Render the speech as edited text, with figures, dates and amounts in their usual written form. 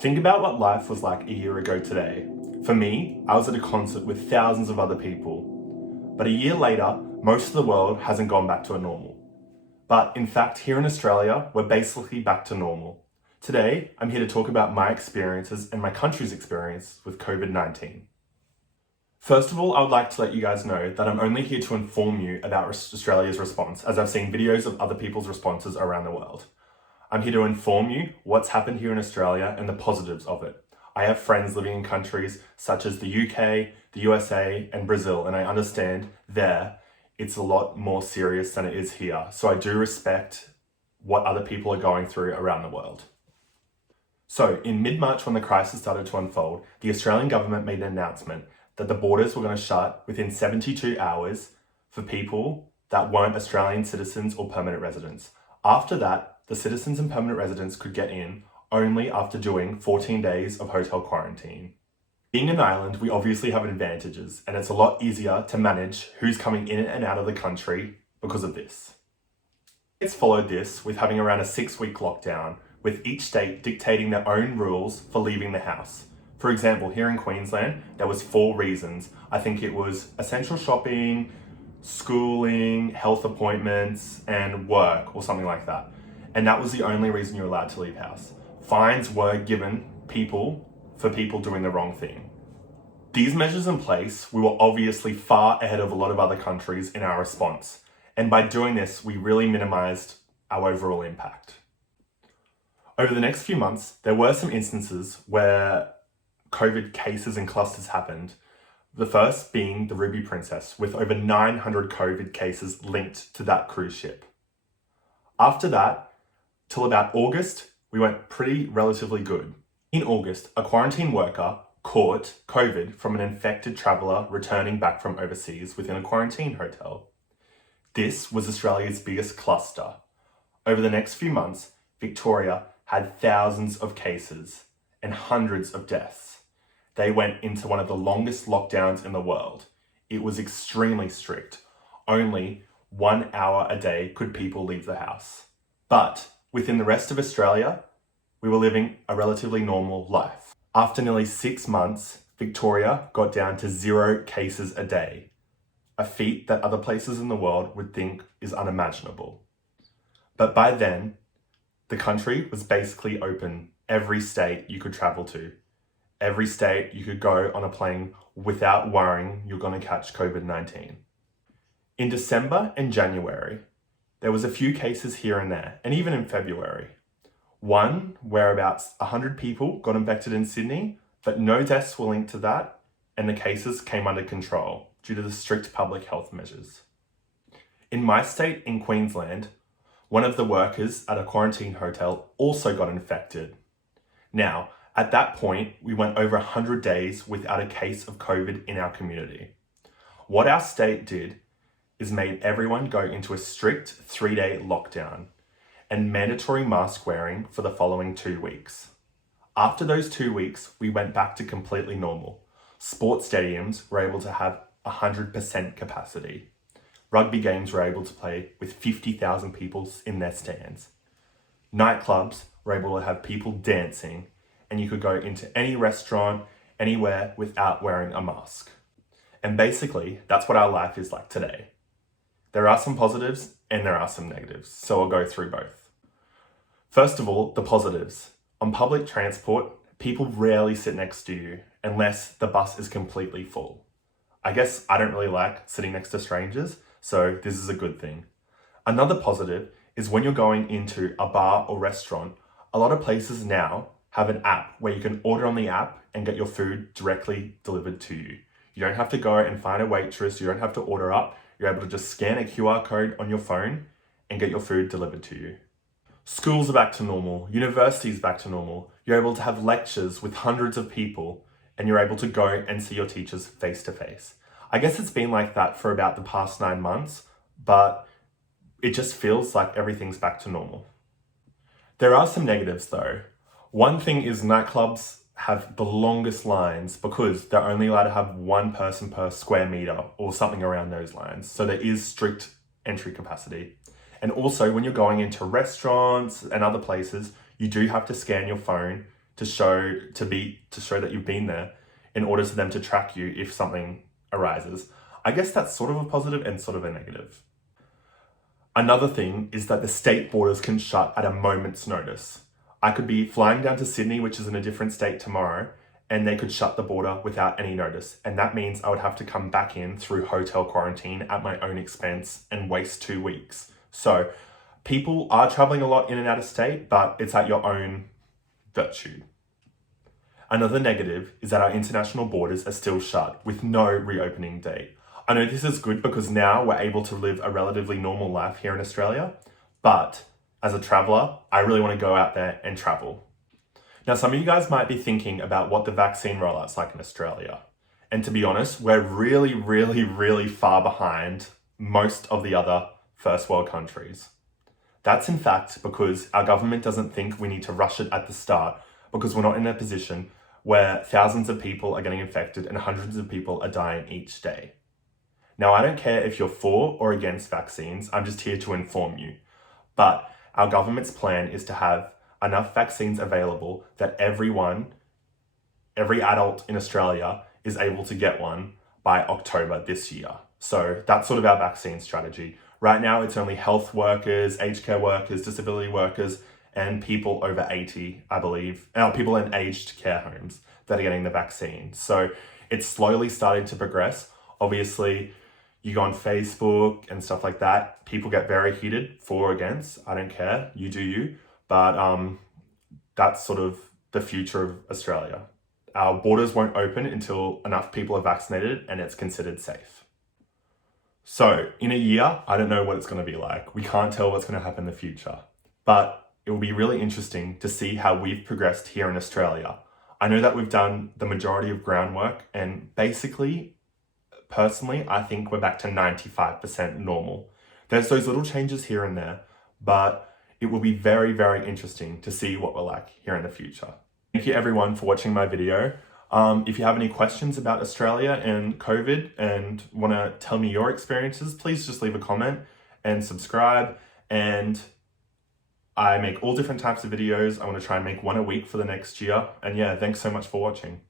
Think about what life was like a year ago today. For me, I was at a concert with thousands of other people. But a year later, most of the world hasn't gone back to a normal. But in fact, here in Australia, we're basically back to normal. Today, I'm here to talk about my experiences and my country's experience with COVID-19. First of all, I would like to let you guys know that I'm only here to inform you about Australia's response, as I've seen videos of other people's responses around the world. I'm here to inform you what's happened here in Australia and the positives of it. I have friends living in countries such as the UK, the USA, and Brazil, and I understand there it's a lot more serious than it is here. So I do respect what other people are going through around the world. So in mid-March, when the crisis started to unfold, the Australian government made an announcement that the borders were going to shut within 72 hours for people that weren't Australian citizens or permanent residents. After that, the citizens and permanent residents could get in only after doing 14 days of hotel quarantine. Being an island, we obviously have advantages, and it's a lot easier to manage who's coming in and out of the country because of this. It's followed this with having around a 6-week lockdown, with each state dictating their own rules for leaving the house. For example, here in Queensland, there was 4 reasons. I think it was essential shopping, schooling, health appointments, and work, or something like that. And that was the only reason you're allowed to leave house. Fines were given for people doing the wrong thing. These measures in place, we were obviously far ahead of a lot of other countries in our response. And by doing this, we really minimized our overall impact. Over the next few months, there were some instances where COVID cases and clusters happened. The first being the Ruby Princess, with over 900 COVID cases linked to that cruise ship. After that, till about August, we went relatively good. In August, a quarantine worker caught COVID from an infected traveller returning back from overseas within a quarantine hotel. This was Australia's biggest cluster. Over the next few months, Victoria had thousands of cases and hundreds of deaths. They went into one of the longest lockdowns in the world. It was extremely strict. Only 1 hour a day could people leave the house. But within the rest of Australia, we were living a relatively normal life. After nearly 6 months, Victoria got down to 0 cases a day, a feat that other places in the world would think is unimaginable. But by then, the country was basically open. Every state you could travel to. Every state you could go on a plane without worrying you're going to catch COVID-19. In December and January, there was a few cases here and there, and even in February. One where about 100 people got infected in Sydney, but no deaths were linked to that, and the cases came under control due to the strict public health measures. In my state, in Queensland, one of the workers at a quarantine hotel also got infected. Now, at that point, we went over 100 days without a case of COVID in our community. What our state did is made everyone go into a strict 3-day lockdown and mandatory mask wearing for the following 2 weeks. After those 2 weeks, we went back to completely normal. Sports stadiums were able to have 100% capacity. Rugby games were able to play with 50,000 people in their stands. Nightclubs were able to have people dancing, and you could go into any restaurant, anywhere without wearing a mask. And basically, that's what our life is like today. There are some positives and there are some negatives, so I'll go through both. First of all, the positives. On public transport, people rarely sit next to you unless the bus is completely full. I guess I don't really like sitting next to strangers, so this is a good thing. Another positive is when you're going into a bar or restaurant, a lot of places now have an app where you can order on the app and get your food directly delivered to you. You don't have to go and find a waitress, you don't have to order up, you're able to just scan a QR code on your phone and get your food delivered to you. Schools are back to normal, universities back to normal, you're able to have lectures with hundreds of people and you're able to go and see your teachers face to face. I guess it's been like that for about the past 9 months, but it just feels like everything's back to normal. There are some negatives though. One thing is nightclubs have the longest lines because they're only allowed to have 1 person per square meter or something around those lines. So there is strict entry capacity. And also when you're going into restaurants and other places, you do have to scan your phone to show that you've been there in order for them to track you if something arises. I guess that's sort of a positive and sort of a negative. Another thing is that the state borders can shut at a moment's notice. I could be flying down to Sydney, which is in a different state tomorrow, and they could shut the border without any notice. And that means I would have to come back in through hotel quarantine at my own expense and waste 2 weeks. So people are traveling a lot in and out of state, but it's at your own virtue. Another negative is that our international borders are still shut with no reopening date. I know this is good because now we're able to live a relatively normal life here in Australia, but as a traveller, I really want to go out there and travel. Now, some of you guys might be thinking about what the vaccine rollout's like in Australia. And to be honest, we're really, really, really far behind most of the other first world countries. That's in fact because our government doesn't think we need to rush it at the start because we're not in a position where thousands of people are getting infected and hundreds of people are dying each day. Now, I don't care if you're for or against vaccines, I'm just here to inform you. But our government's plan is to have enough vaccines available that every adult in Australia is able to get one by October this year. So that's sort of our vaccine strategy. Right now, it's only health workers, aged care workers, disability workers, and people over 80, I believe, people in aged care homes that are getting the vaccine. So it's slowly starting to progress. Obviously, you go on Facebook and stuff like that, people get very heated for or against. I don't care, you do you. But that's sort of the future of Australia. Our borders won't open until enough people are vaccinated and it's considered safe. So in a year, I don't know what it's going to be like. We can't tell what's going to happen in the future. But it will be really interesting to see how we've progressed here in Australia. I know that we've done the majority of groundwork and basically, personally, I think we're back to 95% normal. There's those little changes here and there, but it will be very, very interesting to see what we're like here in the future. Thank you everyone for watching my video. If you have any questions about Australia and COVID and want to tell me your experiences, please just leave a comment and subscribe. And I make all different types of videos. I want to try and make one a week for the next year. And yeah, thanks so much for watching.